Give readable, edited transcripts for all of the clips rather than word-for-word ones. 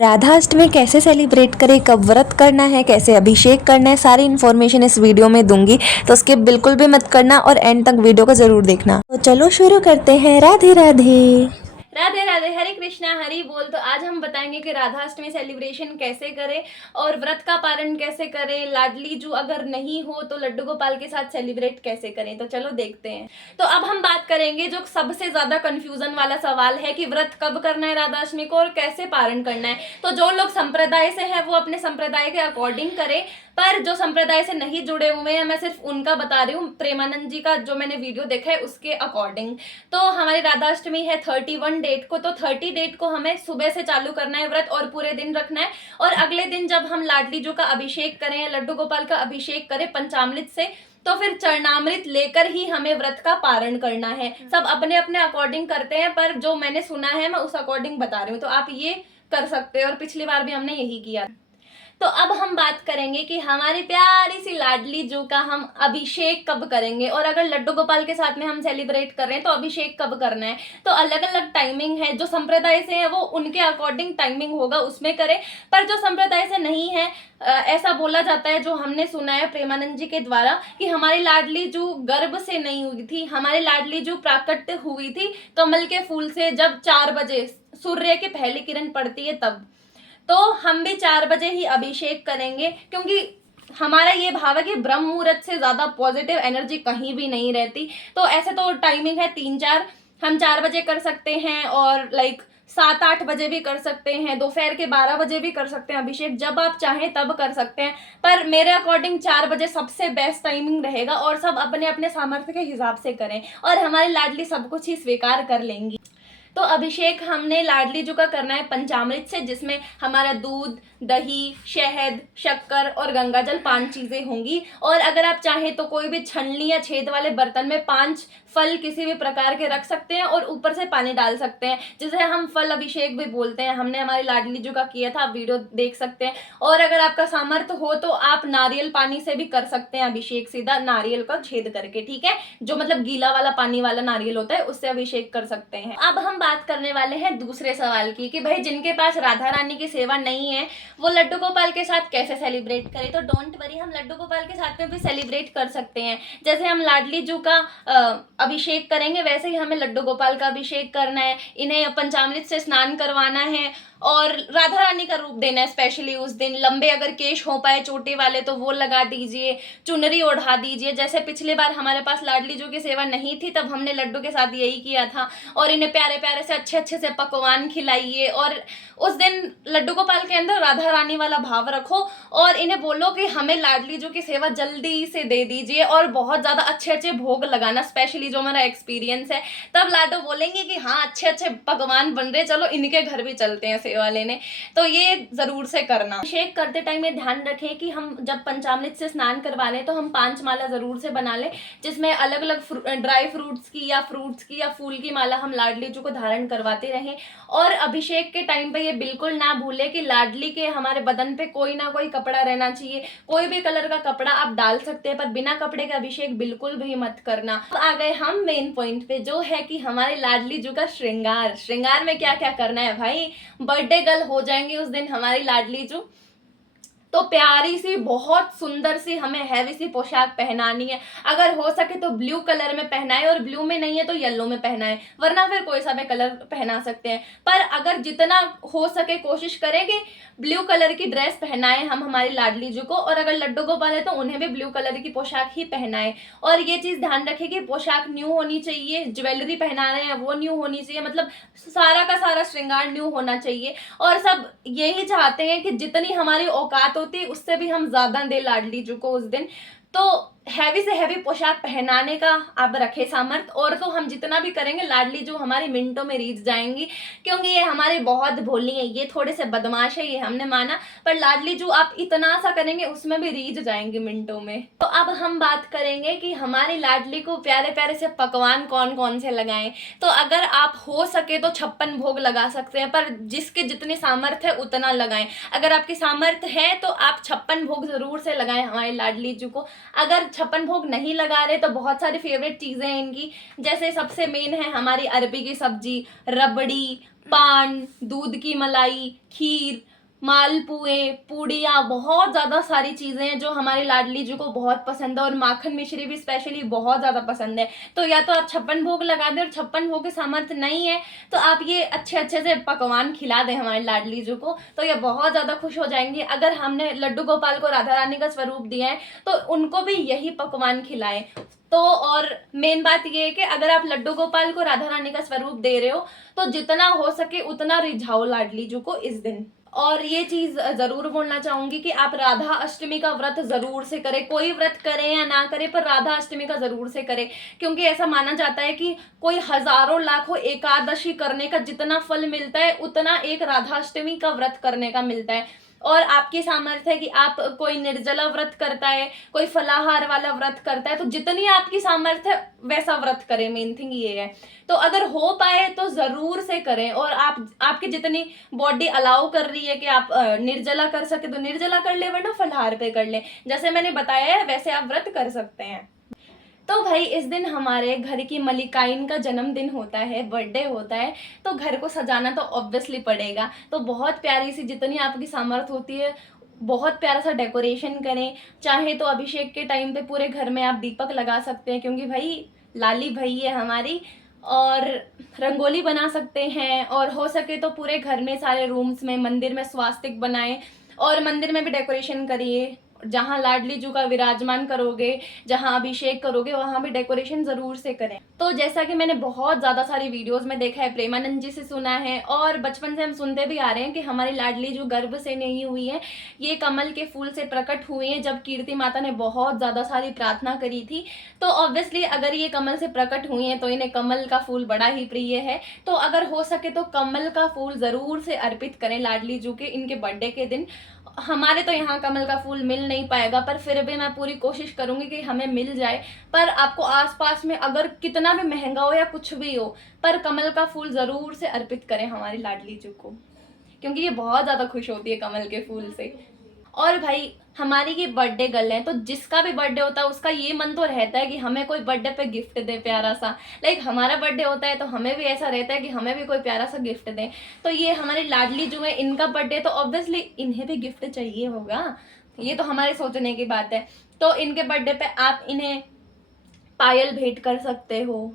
राधा अष्टमी कैसे सेलिब्रेट करें, कब व्रत करना है, कैसे अभिषेक करना है, सारी इन्फॉर्मेशन इस वीडियो में दूंगी। तो स्किप बिल्कुल भी मत करना और एंड तक वीडियो को जरूर देखना। तो चलो शुरू करते हैं। राधे राधे। राधे राधे, हरे कृष्णा, हरि बोल। तो आज हम बताएंगे कि राधाष्टमी सेलिब्रेशन कैसे करें और व्रत का पारण कैसे करें। लाडली जू अगर नहीं हो तो लड्डू गोपाल के साथ सेलिब्रेट कैसे करें। तो चलो देखते हैं। तो अब हम बात करेंगे जो सबसे ज्यादा कंफ्यूजन वाला सवाल है कि व्रत कब करना है राधाष्टमी को और कैसे पारण करना है। तो जो लोग संप्रदाय से हैं वो अपने संप्रदाय के अकॉर्डिंग करें, पर जो संप्रदाय से नहीं जुड़े हुए हैं मैं सिर्फ उनका बता रही हूँ। प्रेमानंद जी का जो मैंने वीडियो देखा है उसके अकॉर्डिंग। तो हमारी राधाष्टमी है 31 डेट को, तो 30 डेट को हमें सुबह से चालू करना है व्रत और पूरे दिन रखना है। और अगले दिन जब हम लाडली जो का अभिषेक करें या लड्डू गोपाल का अभिषेक करें पंचामृत से, तो फिर चरणामृत लेकर ही हमें व्रत का पारण करना है। सब अपने अपने अकॉर्डिंग करते हैं, पर जो मैंने सुना है मैं उस अकॉर्डिंग बता रही हूँ। तो आप ये कर सकते हैं और पिछली बार भी हमने यही किया। तो अब हम बात करेंगे कि हमारी प्यारी सी लाडली जू का हम अभिषेक कब करेंगे, और अगर लड्डू गोपाल के साथ में हम सेलिब्रेट कर रहे हैं तो अभिषेक कब करना है। तो अलग अलग टाइमिंग है। जो संप्रदाय से है वो उनके अकॉर्डिंग टाइमिंग होगा, उसमें करें। पर जो संप्रदाय से नहीं है, ऐसा बोला जाता है, जो हमने सुना है प्रेमानंद जी के द्वारा, कि हमारी लाडली जू गर्भ से नहीं हुई थी, हमारी लाडली जू प्राकट्य हुई थी कमल के फूल से, जब 4 बजे सूर्य की पहली किरण पड़ती है तब। तो हम भी 4 बजे ही अभिषेक करेंगे, क्योंकि हमारा ये भाव है कि ब्रह्म मुहूर्त से ज्यादा पॉजिटिव एनर्जी कहीं भी नहीं रहती। तो ऐसे तो टाइमिंग है 3-4, हम 4 बजे कर सकते हैं और 7-8 बजे भी कर सकते हैं, दोपहर के 12 बजे भी कर सकते हैं अभिषेक। जब आप चाहें तब कर सकते हैं, पर मेरे अकॉर्डिंग 4 बजे सबसे बेस्ट टाइमिंग रहेगा। और सब अपने अपने सामर्थ्य के हिसाब से करें और हमारी लाडली सब कुछ ही स्वीकार कर लेंगी। तो अभिषेक हमने लाडली जू का करना है पंचामृत से, जिसमें हमारा दूध, दही, शहद, शक्कर और गंगाजल 5 चीजें होंगी। और अगर आप चाहें तो कोई भी छलनी या छेद वाले बर्तन में 5 फल किसी भी प्रकार के रख सकते हैं और ऊपर से पानी डाल सकते हैं, जिसे हम फल अभिषेक भी बोलते हैं। हमने हमारी लाडली जू का किया था, आप वीडियो देख सकते हैं। और अगर आपका सामर्थ्य हो तो आप नारियल पानी से भी कर सकते हैं अभिषेक, सीधा नारियल का छेद करके, ठीक है। जो मतलब गीला वाला पानी वाला नारियल होता है उससे अभिषेक कर सकते हैं। अब हम बात करने वाले हैं दूसरे सवाल की, कि भाई जिनके पास राधा रानी की सेवा नहीं है वो लड्डू गोपाल के साथ कैसे सेलिब्रेट करें। तो डोंट वरी, हम लड्डू गोपाल के साथ में भी सेलिब्रेट कर सकते हैं। जैसे हम लाडली जू का अभिषेक करेंगे वैसे ही हमें लड्डू गोपाल का अभिषेक करना है। इन्हें पंचामृत से स्नान करवाना है और राधा रानी का रूप देना है। स्पेशली उस दिन लंबे अगर केश हो पाए चोटी वाले तो वो लगा दीजिए, चुनरी ओढ़ा दीजिए। जैसे पिछले बार हमारे पास लाडली जू की सेवा नहीं थी तब हमने लड्डू के साथ यही किया था। और इन्हें प्यारे प्यारे से अच्छे अच्छे से पकवान खिलाइए और उस दिन लड्डू गोपाल के अंदर राधा रानी वाला भाव रखो और इन्हें बोलो कि हमें लाडली जू की सेवा जल्दी से दे दीजिए और बहुत ज्यादा अच्छे अच्छे भोग लगाना। स्पेशली जो हमारा एक्सपीरियंस है, तब लाडो बोलेंगे कि हाँ अच्छे अच्छे पकवान बन रहे, चलो इनके घर भी चलते हैं सेवा लेने। तो ये जरूर से करना। अभिषेक करते टाइम ये ध्यान रखें कि हम जब पंचामृत से स्नान करवा लें तो हम 5 माला जरूर से बना लें, जिसमें अलग अलग ड्राई फ्रूट्स की या फ्रूट्स की या फूल की माला हम लाडली जू को धारण करवाते रहें। और अभिषेक के टाइम पे ये बिल्कुल ना भूले कि लाडली के हमारे बदन पे कोई ना कोई कपड़ा रहना चाहिए। कोई भी कलर का कपड़ा आप डाल सकते हैं, पर बिना कपड़े का अभिषेक बिल्कुल भी मत करना। अब आ गए हम मेन पॉइंट पे, जो है कि हमारे लाडली जू का श्रृंगार। श्रृंगार में क्या क्या करना है भाई। बर्थडे गर्ल हो जाएंगी उस दिन हमारी लाडली जू, तो प्यारी सी बहुत सुंदर सी हमें हैवी सी पोशाक पहनानी है। अगर हो सके तो ब्लू कलर में पहनाए, और ब्लू में नहीं है तो येलो में पहनाए, वरना फिर कोई सा भी कलर पहना सकते हैं। पर अगर जितना हो सके कोशिश करें कि ब्लू कलर की ड्रेस पहनाए हम हमारी लाडली जू को, और अगर लड्डू गोपाल है तो उन्हें भी ब्लू कलर की पोशाक ही पहनाए। और ये चीज ध्यान रखें कि पोशाक न्यू होनी चाहिए, ज्वेलरी पहना रहे हैं वो न्यू होनी चाहिए, मतलब सारा का सारा श्रृंगार न्यू होना चाहिए। और सब यही चाहते हैं कि जितनी हमारी औकात होती उससे भी हम ज्यादा दे लाडली जू को उस दिन। तो हैवी से हैवी पोशाक पहनाने का आप रखे सामर्थ, और तो हम जितना भी करेंगे लाडली जू हमारी मिनटों में रीझ जाएंगी, क्योंकि ये हमारे बहुत भोली है, ये थोड़े से बदमाश है, ये हमने माना। पर लाडली जू आप इतना सा करेंगे उसमें भी रीझ जाएंगे मिनटों में। तो अब हम बात करेंगे कि हमारी लाडली को प्यारे प्यारे से पकवान कौन कौन से लगाएं। तो अगर आप हो सके तो 56 भोग लगा सकते हैं, पर जिसके जितनी सामर्थ्य है उतना लगाएं। अगर आपकी सामर्थ्य है तो आप 56 भोग जरूर से लगाएं हमारी लाडली जू को। अगर 56 भोग नहीं लगा रहे तो बहुत सारी फेवरेट चीजें हैं इनकी। जैसे सबसे मेन है हमारी अरबी की सब्जी, रबड़ी, पान, दूध की मलाई, खीर, मालपुए, पूड़ियाँ, बहुत ज़्यादा सारी चीज़ें हैं जो हमारी लाडली जी को बहुत पसंद है, और माखन मिश्री भी स्पेशली बहुत ज़्यादा पसंद है। तो या तो आप 56 भोग लगा दें, और 56 भोग के सामर्थ्य नहीं है तो आप ये अच्छे से पकवान खिला दें हमारी लाडली जी को, तो ये बहुत ज़्यादा खुश हो जाएंगी। अगर हमने लड्डू गोपाल को राधा रानी का स्वरूप दिया है तो उनको भी यही पकवान खिलाएं। तो और मेन बात ये है कि अगर आप लड्डू गोपाल को राधा रानी का स्वरूप दे रहे हो तो जितना हो सके उतना रिझाओ लाडली जी को इस दिन। और ये चीज जरूर बोलना चाहूंगी कि आप राधा अष्टमी का व्रत जरूर से करें, कोई व्रत करें या ना करें पर राधा अष्टमी का जरूर से करें, क्योंकि ऐसा माना जाता है कि कोई हजारों लाखों एकादशी करने का जितना फल मिलता है उतना एक राधा अष्टमी का व्रत करने का मिलता है। और आपकी सामर्थ्य है कि आप कोई निर्जला व्रत करता है, कोई फलाहार वाला व्रत करता है, तो जितनी आपकी सामर्थ्य है वैसा व्रत करें, मेन थिंग ये है। तो अगर हो पाए तो जरूर से करें, और आपकी जितनी बॉडी अलाउ कर रही है कि आप निर्जला कर सके तो निर्जला कर ले, वरना फलाहार पे कर ले, जैसे मैंने बताया है वैसे आप व्रत कर सकते हैं। तो भाई इस दिन हमारे घर की मलिकाइन का जन्मदिन होता है, बर्थडे होता है, तो घर को सजाना तो ऑब्वियसली पड़ेगा। तो बहुत प्यारी सी, जितनी आपकी सामर्थ्य होती है बहुत प्यारा सा डेकोरेशन करें। चाहे तो अभिषेक के टाइम पे पूरे घर में आप दीपक लगा सकते हैं, क्योंकि भाई लाली भाई है हमारी, और रंगोली बना सकते हैं, और हो सके तो पूरे घर में सारे रूम्स में मंदिर में स्वास्तिक बनाएं, और मंदिर में भी डेकोरेशन करिए। जहाँ लाडली जी का विराजमान करोगे, जहाँ अभिषेक करोगे, वहां भी डेकोरेशन जरूर से करें। तो जैसा कि मैंने बहुत ज्यादा सारी वीडियोस में देखा है, प्रेमानंद जी से सुना है, और बचपन से हम सुनते भी आ रहे हैं कि हमारी लाडली जो गर्भ से नहीं हुई है, ये कमल के फूल से प्रकट हुई है, जब कीर्ति माता ने बहुत ज्यादा सारी प्रार्थना करी थी। तो ऑब्वियसली अगर ये कमल से प्रकट हुई है तो इन्हें कमल का फूल बड़ा ही प्रिय है। तो अगर हो सके तो कमल का फूल जरूर से अर्पित करें लाडली जी के इनके बर्थडे के दिन। हमारे तो यहाँ कमल का फूल मिल नहीं पाएगा, पर फिर भी मैं पूरी कोशिश करूंगी कि हमें मिल जाए। पर आपको आसपास में अगर कितना भी महंगा हो या कुछ भी हो, पर कमल का फूल जरूर से अर्पित करें हमारी लाडली जी को, क्योंकि ये बहुत ज्यादा खुश होती है कमल के फूल से। और भाई हमारी ये बर्थडे गर्ल है, तो जिसका भी बर्थडे होता है उसका ये मन तो रहता है कि हमें कोई बर्थडे पे गिफ्ट दे प्यारा सा। लाइक हमारा बर्थडे होता है तो हमें भी ऐसा रहता है कि हमें भी कोई प्यारा सा गिफ्ट दें। तो ये हमारी लाडली जो है, इनका बर्थडे तो ऑब्वियसली इन्हें भी गिफ्ट चाहिए होगा, ये तो हमारे सोचने की बात है। तो इनके बर्थडे पे आप इन्हें पायल भेंट कर सकते हो,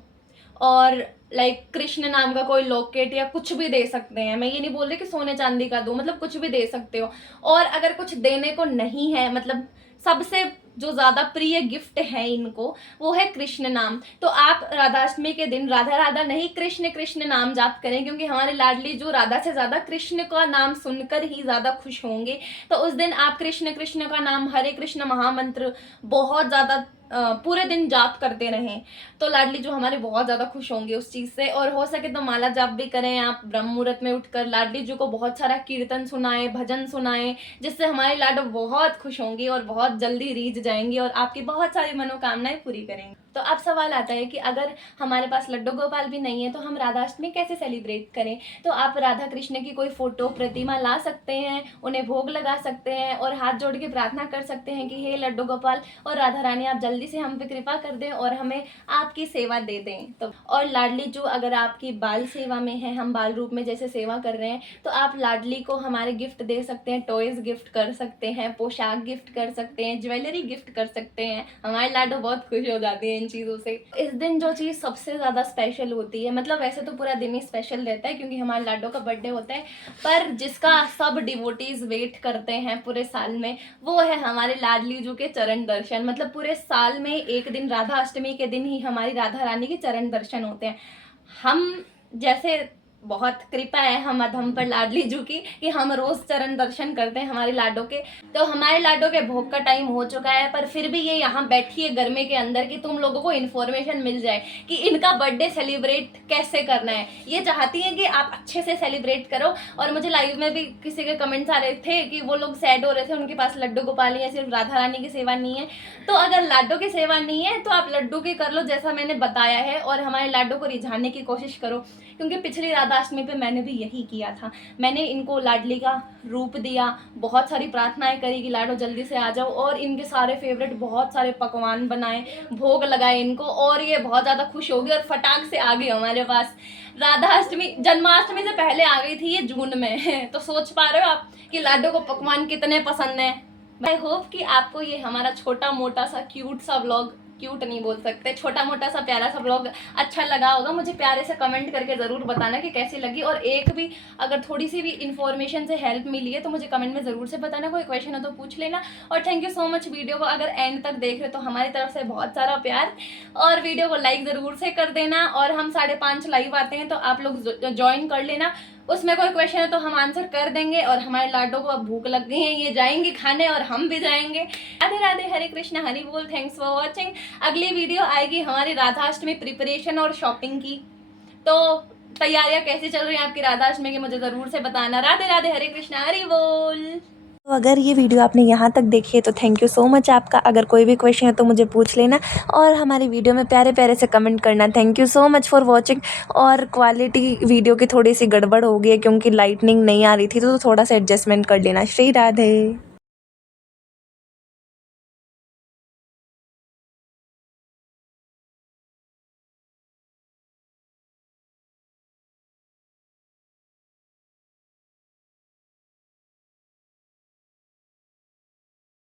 और लाइक कृष्ण नाम का कोई लॉकेट या कुछ भी दे सकते हैं। मैं ये नहीं बोल रही कि सोने चांदी का दो, मतलब कुछ भी दे सकते हो। और अगर कुछ देने को नहीं है, मतलब सबसे जो ज्यादा प्रिय गिफ्ट है इनको वो है कृष्ण नाम, तो आप राधाष्टमी के दिन राधा राधा नहीं कृष्ण कृष्ण नाम जाप करें, क्योंकि हमारे लाडली जो राधा से ज्यादा कृष्ण का नाम सुनकर ही ज्यादा खुश होंगे। तो उस दिन आप कृष्ण कृष्ण का नाम, हरे कृष्ण महामंत्र बहुत ज्यादा पूरे दिन जाप करते रहें, तो लाडली जो हमारे बहुत ज्यादा खुश होंगे उस चीज से। और हो सके तो माला जाप भी करें आप ब्रह्म मुहूर्त में उठकर, लाडली जी को बहुत सारा कीर्तन सुनाएं, भजन सुनाएं, जिससे हमारी लाडो बहुत खुश होंगी और बहुत जल्दी रीझ जाएंगी और आपकी बहुत सारी मनोकामनाएं पूरी करेंगे। तो अब सवाल आता है कि अगर हमारे पास लड्डू गोपाल भी नहीं है तो हम राधाष्टमी कैसे सेलिब्रेट करें। तो आप राधा कृष्ण की कोई फोटो प्रतिमा ला सकते हैं, उन्हें भोग लगा सकते हैं और हाथ जोड़ के प्रार्थना कर सकते हैं कि हे लड्डू गोपाल और राधा रानी आप जल्दी से हम पे कृपा कर दें और हमें आपकी सेवा दे दें। तो और लाडली जो अगर आपकी बाल सेवा में है, हम बाल रूप में जैसे सेवा कर रहे हैं, तो आप लाडली को हमारे गिफ्ट दे सकते हैं, टॉयज गिफ्ट कर सकते हैं, पोशाक गिफ्ट कर सकते हैं, ज्वेलरी गिफ्ट कर सकते हैं। हमारी लाडो बहुत खुश हो जाती है चीजों से। इस दिन जो चीज सबसे ज्यादा स्पेशल होती है, मतलब वैसे तो पूरा दिन ही स्पेशल रहता है क्योंकि हमारे लाडो का बर्थडे होता है, पर जिसका सब डिवोटीज वेट करते हैं पूरे साल में, वो है हमारे लाडली जी के चरण दर्शन। मतलब पूरे साल में एक दिन राधा अष्टमी के दिन ही हमारी राधा रानी के चरण दर्शन होते हैं। हम जैसे बहुत कृपा है हम पर लाडली जी की कि हम रोज चरण दर्शन करते हैं हमारे लाडो के। तो हमारे लाडो के भोग का टाइम हो चुका है, पर फिर भी ये यहाँ बैठी है गर्मी के अंदर कि तुम लोगों को इन्फॉर्मेशन मिल जाए कि इनका बर्थडे सेलिब्रेट कैसे करना है। ये चाहती है कि आप अच्छे से सेलिब्रेट करो। और मुझे लाइव में भी किसी के कमेंट्स आ रहे थे कि वो लोग सैड हो रहे थे, उनके पास लड्डू गोपाल या सिर्फ राधा रानी की सेवा नहीं है। तो अगर लाडो की सेवा नहीं है तो आप लड्डू की कर लो जैसा मैंने बताया है, और हमारे लाडो को रिझाने की कोशिश करो, क्योंकि पिछली राधा राधाष्टमी पे मैंने भी यही किया था। मैंने इनको लाडली का रूप दिया, बहुत सारी प्रार्थनाएं करी कि लाडो जल्दी से आ जाओ, और इनके सारे फेवरेट बहुत सारे पकवान बनाए, भोग लगाए इनको, और ये बहुत ज़्यादा खुश हो गई और फटाक से आ गई हमारे पास। राधाष्टमी जन्माष्टमी से पहले आ गई थी ये जून में। तो सोच पा रहे हो आप कि लाडो को पकवान कितने पसंद हैं। आई होप कि आपको ये हमारा छोटा मोटा सा क्यूट सा व्लॉग, क्यूट नहीं बोल सकते, छोटा मोटा सा प्यारा सा व्लॉग अच्छा लगा होगा। मुझे प्यारे से कमेंट करके ज़रूर बताना कि कैसी लगी, और एक भी अगर थोड़ी सी भी इन्फॉर्मेशन से हेल्प मिली है तो मुझे कमेंट में ज़रूर से बताना। कोई क्वेश्चन हो तो पूछ लेना। और thank you so much video को अगर एंड तक देख रहे हो तो हमारी तरफ से बहुत सारा प्यार, और वीडियो को लाइक ज़रूर से कर देना। और हम 5:30 लाइव आते हैं तो आप लोग ज्वाइन कर लेना। उसमें कोई क्वेश्चन है तो हम आंसर कर देंगे। और हमारे लाडो को अब भूख लग गई है, ये जाएंगे खाने और हम भी जाएंगे। राधे राधे, हरे कृष्णा, हरि बोल। Thanks for watching. अगली वीडियो आएगी हमारी राधाष्टमी प्रिपरेशन और शॉपिंग की। तो तैयारियां कैसी चल रही हैं आपकी राधाष्टमी की, मुझे ज़रूर से बताना। राधे राधे, हरे कृष्णा, हरि बोल। तो अगर ये वीडियो आपने यहाँ तक देखी है तो थैंक यू सो मच आपका। अगर कोई भी क्वेश्चन है तो मुझे पूछ लेना, और हमारी वीडियो में प्यारे प्यारे से कमेंट करना। Thank you so much for watching. और क्वालिटी वीडियो की थोड़ी सी गड़बड़ हो गई है क्योंकि लाइटनिंग नहीं आ रही थी, तो थोड़ा सा एडजस्टमेंट कर लेना। श्री राधे।